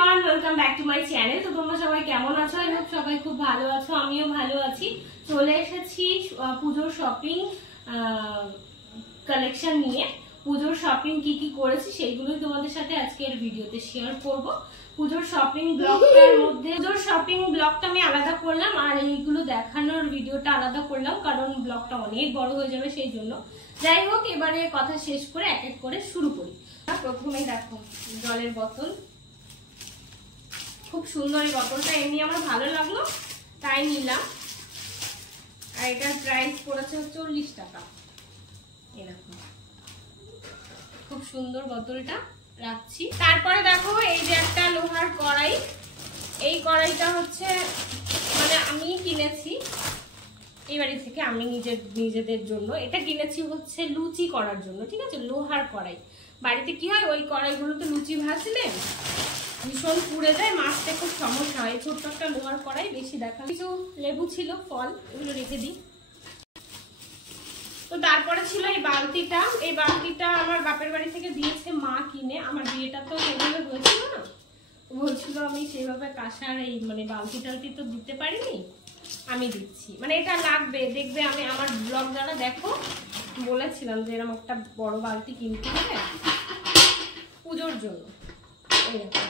Everyone, welcome back to my channel. তো তোমরা সবাই কেমন আছো? আই হোপ সবাই খুব ভালো আছো, আমিও ভালো আছি। চলে এসেছি পুজোর শপিং কালেকশন নিয়ে। পুজোর শপিং কি কি করেছি সেইগুলোই তোমাদের সাথে আজকের ভিডিওতে শেয়ার করব। পুজোর শপিং ব্লগটা আমি আলাদা করলাম, আর এইগুলো দেখানোর ভিডিওটা আলাদা করলাম, কারণ ব্লগটা অনেক বড় হয়ে যাবে সেই জন্য। যাই হোক, এবারে কথা শেষ করে এক এক করে শুরু করি। প্রথমেই দেখো জলের বোতল, খুব সুন্দর এই বোতলটা, এমনি আমার ভালো লাগলো তাই নিলাম। আর এটার প্রাইস পড়েছে 40 টাকা। এরকম খুব সুন্দর বোতলটা রাখছি। তারপরে দেখো এই যে একটা লোহার কড়াই, এই কড়াইটা হচ্ছে মানে আমি কিনেছি এই বাড়ি থেকে, আমি নিজেদের জন্য এটা কিনেছি হচ্ছে লুচি করার জন্য, ঠিক আছে। লোহার কড়াই, বাড়িতে কি হয় ওই কড়াইগুলোতে লুচি ভাজলে ভীষণ পুড়ে যায়, মাছতে খুব সমস্যা হয়। ছোট্ট একটা লোহার কড়াই, বেশি দেখা। কিছু লেবু ছিল, ফল, এগুলো রেখে দিই। তো তারপরে ছিল এই বালতিটা। এই বালতিটা আমার বাপের বাড়ি থেকে দিয়েছে মা কিনে। আমার বিয়েটা তো সেভাবে হয়েছিল না, বলছিল আমি সেভাবে কাঁসার এই মানে বালতি টালতি তো দিতে পারিনি, আমি দিচ্ছি। মানে এটা লাগবে, দেখবে আমি আমার ব্লগ যারা দেখো বলেছিলাম যে এরকম একটা বড় বালতি কিনতে হবে পুজোর জন্য, এরকম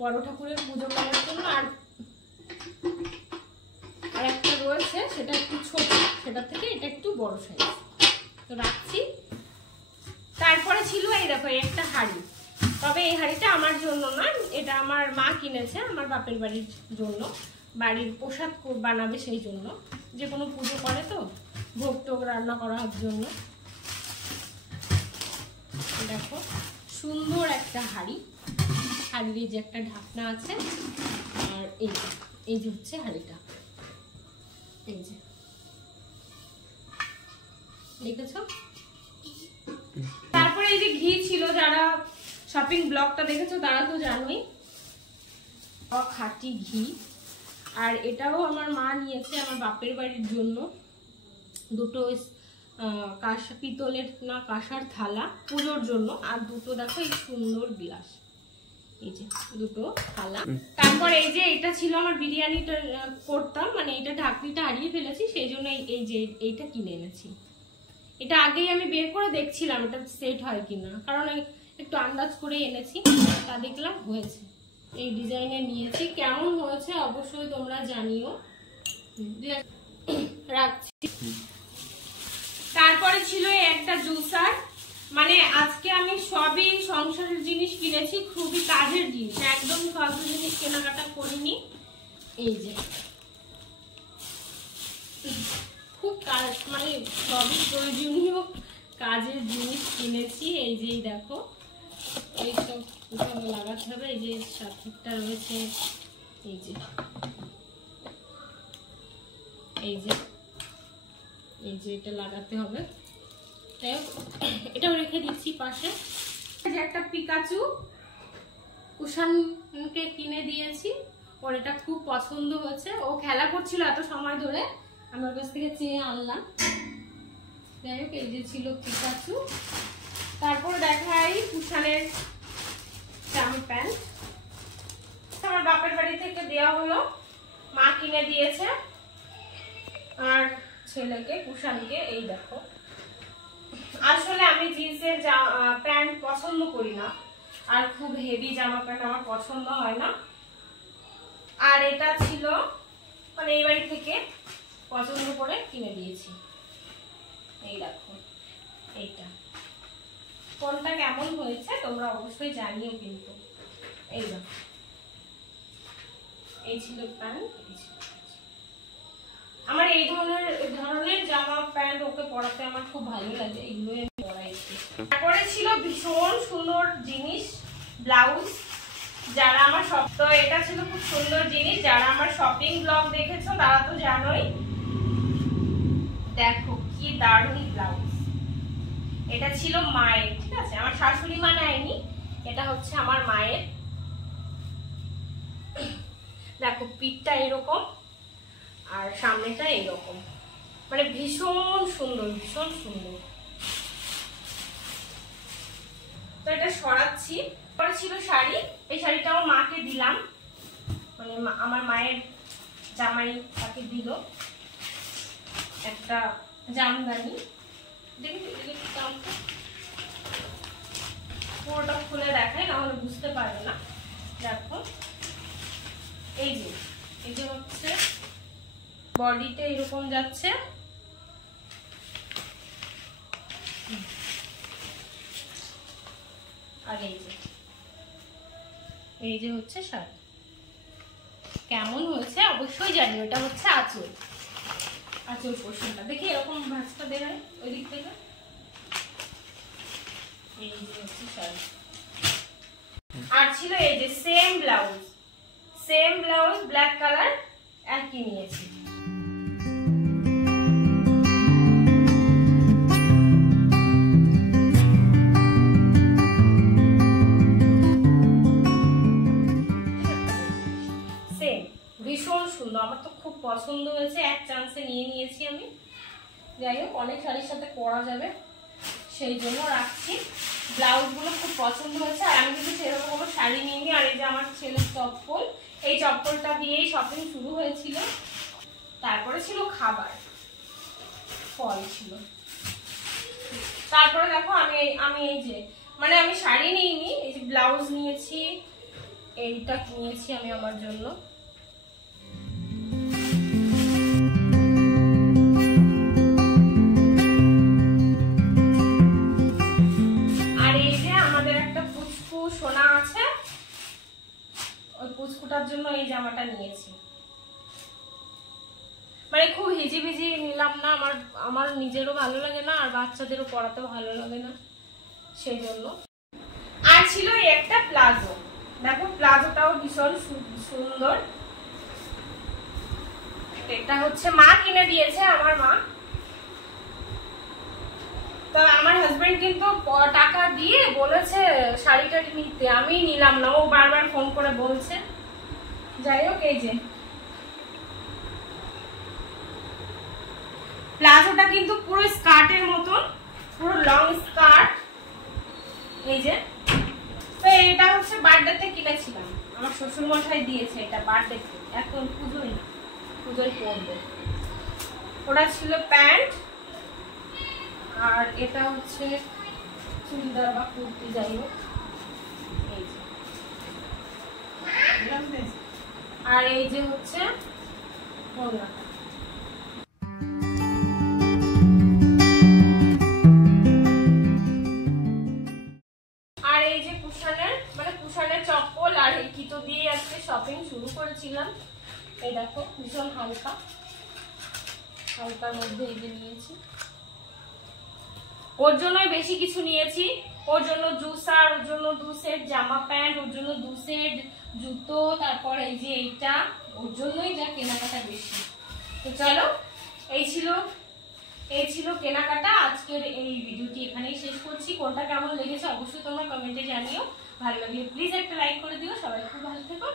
বড় ঠাকুরের পুজো করার জন্য। আর একটা রয়েছে সেটা একটু ছোট, সেটা থেকে এটা একটু বড় সাইজ, তো রাখছি। তারপরে ছিল এই দেখো একটা হাঁড়ি, তবে এই হাঁড়িটা আমার জন্য না, এটা আমার মা কিনেছে আমার বাপের বাড়ির জন্য, বাড়ির প্রসাদ বানাবে সেই জন্য, যে কোনো পুজো করে তো ভোগ টোগ রান্না করার জন্য। দেখো সুন্দর একটা হাঁড়ি, হাঁড়ির যে একটা ঢাকনা আছে, আর এই যে হচ্ছে হাঁড়িটা, এই যে দেখেছ। তারপরে এই যে ঘি ছিল, যারা শপিং ব্লগটা দেখেছো তারা তো জানোই, খাঁটি ঘি। আর এটাও আমার মা নিয়েছে আমার বাপের বাড়ির জন্য, দুটো পিতলের না কাঁসার থালা পুজোর জন্য, আর দুটো দেখো এই সুন্দর গ্লাস, এই যে দুটো থালা। তারপর এই যে এটা ছিল আমার বিরিয়ানিটা করতাম, মানে এটা ঢাকনিটা হারিয়ে ফেলেছি, সেই জন্য এই যে এইটা কিনে এনেছি। এটা আগেই আমি বের করে দেখছিলাম এটা সেট হয় কিনা, কারণ একটু আন্দাজ করে এনেছি, তা দেখলাম হয়েছে। এই ডিজাইনে নিয়েছি, কেমন হয়েছে অবশ্যই তোমরা জানিও। রাখছি। তারপরে ছিল একটা জুসার, মানে আজকে আমি সবই সংসারের জিনিস কিনেছি, খুবই কাজের জিনিস, একদম ফালতু জিনিস কেনাকাটা করিনি। এই যে খুব কাজ, মানে সবই প্রয়োজনীয় কাজের জিনিস কিনেছি। এই যে দেখো এইসব কোথাও লাগাতে হবে, এই যে সাথেটা রয়েছে, এই যে এটা লাগাতে হবে। তাই এটাও রেখে দিচ্ছি পাশে। যে একটা পিকাচু কুশনকে কিনে দিয়েছি, ওর এটা খুব পছন্দ হয়েছে, ও খেলা করছিল এত সময় ধরে, আমার কাছ থেকে চেয়ে আনলাম। যাই হোক, এই যে ছিল পিকাচু। তারপর দেখাই কুশনের জামা প্যান্ট, আমার বাপের বাড়ি থেকে দেওয়া হলো, মা কিনে দিয়েছে আর ছেলেকে কুশানকে। এই দেখো, আসলে আমি জিন্সের প্যান্ট পছন্দ করি না, আর খুব হেভি জামা প্যান্ট আমার পছন্দ হয় না। আর এটা ছিল মানে এই বাড়ি থেকে পছন্দ করে কিনে দিয়েছি। এই দেখো, এইটা কোনটা কেমন হয়েছে তোমরা অবশ্যই জানিও কিন্তু। এই দেখো, এই ছিল প্যান্ট। আমার এই ধরনের জামা প্যান্ট ওকে পরাতে আমার খুব ভালো লাগে, এগুলো আমি পরাইছি। তারপরে ছিল ভীষণ সুন্দর জিনিস, ব্লাউজ। যারা আমার তো এটা ছিল খুব সুন্দর জিনিস, যারা আমার শপিং ব্লগ দেখেছো তারা তো জানোই। দেখো কি দারুণ ব্লাউজ, এটা ছিল মায়ের, ঠিক আছে, আমার শাশুড়ি মা নেয়নি, এটা হচ্ছে আমার মায়ের। দেখো পিঠটা এরকম আর সামনেটা এরকম, মানে ভীষণ সুন্দর, ভীষণ সুন্দর। তো এটা সরাচ্ছি। পরে ছিল শাড়ি, এই শাড়িটাও মাকে দিয়েছিলাম, মানে আমার মায়ের জামাই তাকে দিল একটা জামদানি। দেখি পুরোটা খুলে দেখাই, না হলে বুঝতে পারবে না। দেখো এই যে হচ্ছে বডিতে এরকম যাচ্ছে, আর এই যে হচ্ছে শাড়ি। কেমন হয়েছে অবশ্যই জানি। ওটা হচ্ছে আঁচল, আঁচল পোর্শনটা দেখি এরকম ভাঁজটা দেখায় ওই দিক থেকে। এই যে হচ্ছে শাড়ি, আর ছিল এই যে সেম ব্লাউজ ব্ল্যাক কালার, একই নিয়েছি। ভীষণ সুন্দর, আমার তো খুব পছন্দ হয়েছে, এক চান্সে নিয়ে নিয়েছি আমি। যাই হোক, অনেক শাড়ির সাথে পরা যাবে সেই জন্য রাখছি। ব্লাউজগুলো খুব পছন্দ হয়েছে, আর আমি কিন্তু সেরকম কোনো শাড়ি নিইনি। আর এই যে আমার ছেলের চপ্পল, এই চপ্পলটা দিয়েই শপিং শুরু হয়েছিল। তারপরে ছিল খাবার, ফল ছিল। তারপরে দেখো আমি এই যে মানে আমি শাড়ি নিইনি, এই যে ব্লাউজ নিয়েছি, এইটা নিয়েছি আমি আমার জন্য। সোনা আছে, ওই পুচকুটার জন্য এই জামাটা নিয়েছি। মানে খুব হিজিবিজি নিলাম না, আমার নিজেরও ভালো লাগে না, আর বাচ্চাদেরও পরাতেও ভালো লাগে না, সেই জন্য। আর ছিল এই একটা প্লাজো, দেখো প্লাজোটাও ভীষণ সুন্দর। এটা হচ্ছে মা কিনে দিয়েছে, আমার মা। তো আমার হাজবেন্ড কিন্তু টাকা দিয়ে বলেছে শাড়িটা নিতে, আমি নিলাম না, ও বারবার ফোন করে বলছে। যাই হোক, এই যে প্লাজোটা কিন্তু পুরো স্কার্টের মতন, পুরো লং স্কার্ট। এই যে, তো এটা হচ্ছে বার্থডেতে কিনেছিলাম, আমার শ্বশুর মশাই দিয়েছে এটা বার্থডেতে, এখন পুজোয় না, পুজোয় পরবো। ওটা ছিল প্যান্ট, আর এটা হচ্ছে চুড়িদার বা কুর্তি, যাই হোক। আর এই যে হচ্ছে ওড়নাটা। আর এই যে কুশানের চপ্পল, আর এই কিটো দিয়ে আজকে শপিং শুরু করেছিলাম। এই দেখো ভীষণ হালকার মধ্যে এই যে নিয়েছি। ওর জন্যই বেশি কিছু নিয়েছি, ওর জন্য জুসার, ওর জন্য 2 সেট জামা প্যান্ট, ওর জন্য 2 সেট জুতো, তারপর এই যে এইটা, ওর জন্যই যা কেনাকাটা বেশি। তো চলো, এই ছিল কেনাকাটা। আজকের এই ভিডিওটি এখানেই শেষ করছি। কোনটা কেমন লেগেছে অবশ্যই তোমরা কমেন্টে জানিও। ভালো লাগলে প্লিজ একটা লাইক করে দিও। সবাই খুব ভালো থেকো।